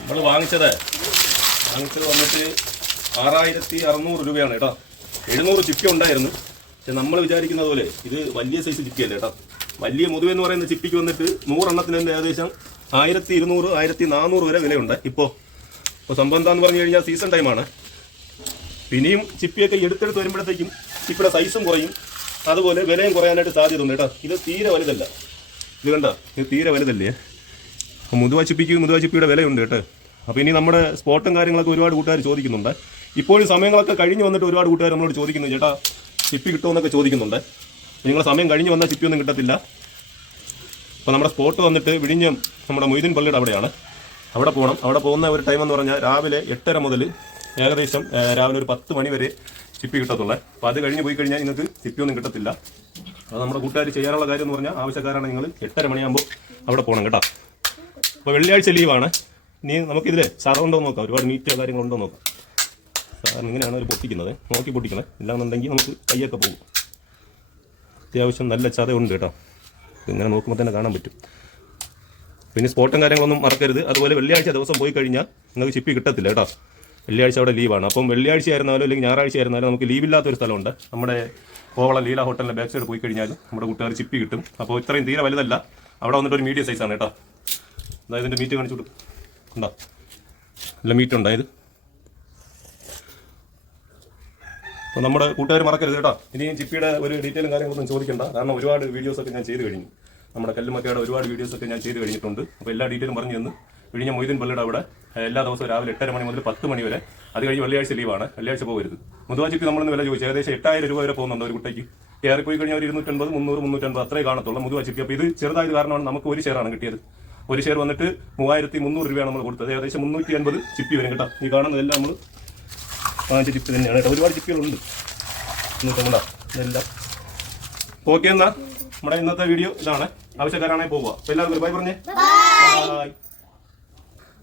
നമ്മൾ വാങ്ങിച്ചത്. വാങ്ങിച്ചത് വന്നിട്ട് ആറായിരത്തി അറുന്നൂറ് രൂപയാണ് കേട്ടോ. എഴുന്നൂറ് ചിപ്പി ഉണ്ടായിരുന്നു. പക്ഷെ നമ്മൾ വിചാരിക്കുന്നത് പോലെ ഇത് വലിയ സൈസ് ചിപ്പിയല്ല കേട്ടോ. വലിയ മുതുവ എന്ന് പറയുന്ന ചിപ്പിക്ക് വന്നിട്ട് നൂറെണ്ണത്തിന് തന്നെ ഏകദേശം ആയിരത്തി ഇരുന്നൂറ് ആയിരത്തി നാനൂറ് വരെ വിലയുണ്ട്. ഇപ്പോൾ ഇപ്പോൾ സംഭവം എന്താന്ന് പറഞ്ഞു കഴിഞ്ഞാൽ സീസൺ ടൈമാണ് പിന്നെയും ചിപ്പിയൊക്കെ എടുത്തെടുത്ത് വരുമ്പോഴത്തേക്കും ചിപ്പിയുടെ സൈസും കുറയും. അതുപോലെ വിലയും കുറയാനായിട്ട് സാധ്യത ഉണ്ട് കേട്ടോ. ഇത് തീരെ വലുതല്ല. ഇത് കണ്ട? ഇത് തീരെ വലുതല്ലേ? അപ്പോൾ മുതുവ ചിപ്പിക്ക് മുതുവ ചിപ്പിയുടെ വിലയുണ്ട് കേട്ടോ. അപ്പോൾ ഇനി നമ്മുടെ സ്പോട്ടും കാര്യങ്ങളൊക്കെ ഒരുപാട് കൂട്ടുകാർ ചോദിക്കുന്നുണ്ട്. ഇപ്പോഴും സമയങ്ങളൊക്കെ കഴിഞ്ഞ് വന്നിട്ട് ഒരുപാട് കൂട്ടുകാർ നമ്മളോട് ചോദിക്കുന്നു ചേട്ടാ ചിപ്പി കിട്ടുമെന്നൊക്കെ ചോദിക്കുന്നുണ്ട്. നിങ്ങളുടെ സമയം കഴിഞ്ഞ് വന്നാൽ ചിപ്പിയൊന്നും കിട്ടത്തില്ല. അപ്പോൾ നമ്മുടെ സ്പോട്ട് വന്നിട്ട് വിഴിഞ്ഞം നമ്മുടെ മൊയ്തീൻ പള്ളിയുടെ അവിടെയാണ്. അവിടെ പോകണം അവിടെ പോകുന്ന ഒരു ടൈം എന്ന് പറഞ്ഞാൽ രാവിലെ എട്ടര മുതൽ ഏകദേശം രാവിലെ ഒരു പത്ത് മണി വരെ ചിപ്പി കിട്ടത്തുള്ളേ. അപ്പോൾ അത് കഴിഞ്ഞ് പോയി കഴിഞ്ഞാൽ നിങ്ങൾക്ക് ചിപ്പിയൊന്നും കിട്ടത്തില്ല. അത് നമ്മുടെ കൂട്ടുകാർ ചെയ്യാനുള്ള കാര്യം എന്ന് പറഞ്ഞാൽ ആവശ്യക്കാരാണ് നിങ്ങൾ എട്ടര മണിയാകുമ്പോൾ അവിടെ പോകണം കേട്ടോ. അപ്പോൾ വെള്ളിയാഴ്ച ലീവാണ് ഇനി നമുക്കിതിൽ സാധനം നോക്കാം. ഒരുപാട് മീറ്റോ കാര്യങ്ങളുണ്ടോ നോക്കാം. സാധാരണ ഇങ്ങനെയാണ് അവർ പൊട്ടിക്കുന്നത്. നോക്കി പൊട്ടിക്കണേ. ഇല്ലാന്നുണ്ടെങ്കിൽ നമുക്ക് കയ്യൊക്കെ പോകും. അത്യാവശ്യം നല്ല ചതയുണ്ട് കേട്ടോ. ഇങ്ങനെ നോക്കുമ്പോൾ തന്നെ കാണാൻ പറ്റും. പിന്നെ സ്പോട്ടും കാര്യങ്ങളൊന്നും മറക്കരുത്. അതുപോലെ വെള്ളിയാഴ്ച ദിവസം പോയി കഴിഞ്ഞാൽ നിങ്ങൾക്ക് ചിപ്പി കിട്ടത്തില്ല കേട്ടോ. വെള്ളിയാഴ്ച അവിടെ ലീവാണ് അപ്പം വെള്ളിയാഴ്ച ആയിരുന്നാലും അല്ലെങ്കിൽ ഞായറാഴ്ച ആയിരുന്നാലും നമുക്ക് ലീവില്ലാത്ത ഒരു സ്ഥലമുണ്ട്. നമ്മുടെ കോവളം ലീല ഹോട്ടലിന്റെ ബാക്ക് സൈഡ് പോയി കഴിഞ്ഞാൽ നമ്മുടെ കൂട്ടുകാർ ചിപ്പി കിട്ടും. അപ്പോൾ ഇത്രയും തീരെ വലുതല്ല. അവിടെ വന്നിട്ട് ഒരു മീഡിയം സൈസാണ് കേട്ടോ. അതായത് ഇതിന്റെ മീറ്റ് കാണിച്ചു കൊടുക്കും. ഉണ്ടോ നല്ല മീറ്റ് ഉണ്ടായത് അപ്പോൾ നമ്മുടെ കൂട്ടുകാർ മറക്കരുത് കേട്ടോ. ഇനിയും ചിപ്പിയുടെ ഒരു ഡീറ്റെയിലും കാര്യങ്ങളൊന്നും ചോദിക്കണ്ട. കാരണം ഒരുപാട് വീഡിയോസൊക്കെ ഞാൻ ചെയ്ത് കഴിഞ്ഞു. നമ്മുടെ കല്ലുമക്കയുടെ ഒരുപാട് വീഡിയോസൊക്കെ ഞാൻ ചെയ്ത് കഴിഞ്ഞിട്ടുണ്ട്. അപ്പോൾ എല്ലാ ഡീറ്റെയിലും പറഞ്ഞു തന്നു വിഴിഞ്ഞ മൊയ്തീൻ പള്ളിയുടെ അവിടെ എല്ലാ ദിവസവും രാവിലെ എട്ടര മണി മുതൽ പത്ത് മണി വരെ. അത് കഴിഞ്ഞ് വെള്ളിയാഴ്ച ലീവാണ് വെള്ളിയാഴ്ച പോകരുത്. മുതുവാജിക്ക് നമ്മളിന്ന് വില ചോദിച്ചു. ഏകദേശം എട്ടായിരം രൂപ വരെ പോകുന്നുണ്ട് ഒരു കുട്ടിക്ക്. കയറി പോയി കഴിഞ്ഞാൽ ഒരു ഇരുന്നൂറ്റൻപത് മുന്നൂറ് മുന്നൂറ്റൻപത് അത്രേ കാണത്തുള്ളൂ മുതുവാജിക്ക് അപ്പോൾ ഇത് ചെറുതായത് കാരണമാണ് നമുക്ക് ഒരു ഷെയറാണ് കിട്ടിയത്. ഒരു ഷെയർ വന്നിട്ട് മൂവായിരത്തി മുന്നൂറ് രൂപയാണ് നമ്മൾ കൊടുത്തത്. ഏകദേശം മുന്നൂറ്റി അൻപത് ചിപ്പി വരും കേട്ടോ. ഈ കാണുന്നതെല്ലാം നമ്മൾ വാങ്ങിച്ച ചിപ്പി തന്നെയാണ് കേട്ടോ. ഒരുപാട് ചിപ്പികളുണ്ട്. ഇന്നത്തെ ഇതെല്ലാം. ഓക്കെ എന്നാ. നമ്മുടെ ഇന്നത്തെ വീഡിയോ ഇതാണ്. ആവശ്യക്കാരാണെങ്കിൽ പോവുക. അപ്പൊ എല്ലാവർക്കും ബൈ പറഞ്ഞേ. ബൈ.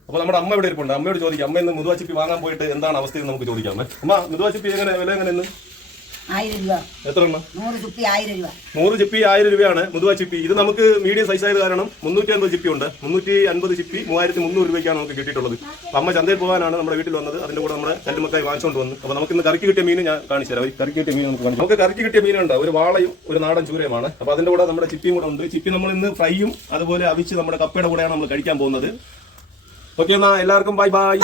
അപ്പൊ നമ്മുടെ അമ്മ ഇവിടെ ഇരിപ്പുണ്ട്? അമ്മയോട് ചോദിക്കാം. അമ്മ ഇന്ന് മുതുവാച്ചിപ്പി വാങ്ങാൻ പോയിട്ട് എന്താണ് അവസ്ഥ എന്ന് നമുക്ക് ചോദിക്കാം. അമ്മ മുതുവാച്ചിപ്പി എങ്ങനെ വില എങ്ങനെ ഇന്ന് ആയിരം രൂപ. എത്ര എണ്ണം നൂറ് ചുപ്പി ആയിരം രൂപ. നൂറ് ചിപ്പി ആയിരം രൂപയാണ് മുതുവ ചിപ്പി. ഇത് നമുക്ക് മീഡിയം സൈസ് ആയത് കാരണം മുന്നൂറ്റി അൻപത് ചിപ്പി ഉണ്ട്. മുന്നൂറ്റി അൻപത് ചിപ്പി മൂവായിരത്തി മുന്നൂറ് രൂപയ്ക്കാണ് നമുക്ക് കിട്ടിയിട്ടുള്ളത്. അപ്പൊ അമ്മ ചന്തയിൽ പോകാനാണ് നമ്മുടെ വീട്ടിൽ വന്നത്. അതിന്റെ കൂടെ നമ്മുടെ കല്ലുമക്കായി വാങ്ങിച്ചുകൊണ്ട് വന്നു. അപ്പൊ നമുക്ക് ഇന്ന് കറിക്ക് കിട്ടിയ മീൻ ഞാൻ കാണിച്ചു തരാം. കറിക്ക് കിട്ടിയ മീൻ നമുക്ക് കാണിച്ചു നമുക്ക് കറിക്ക് കിട്ടിയ മീനുണ്ട് ഒരു വാളയും ഒരു നാടൻ ചൂരയുമാണ്. അപ്പൊ അതിന്റെ കൂടെ നമ്മുടെ ചിപ്പിയും കൂടെ ഉണ്ട്. ചിപ്പി നമ്മൾ ഇന്ന് ഫ്രൈയും അതുപോലെ അവിച്ച് നമ്മുടെ കപ്പയുടെ കൂടെയാണ് നമ്മൾ കഴിക്കാൻ പോകുന്നത്. ഓക്കെ എന്നാ എല്ലാവർക്കും ബൈ ബൈ.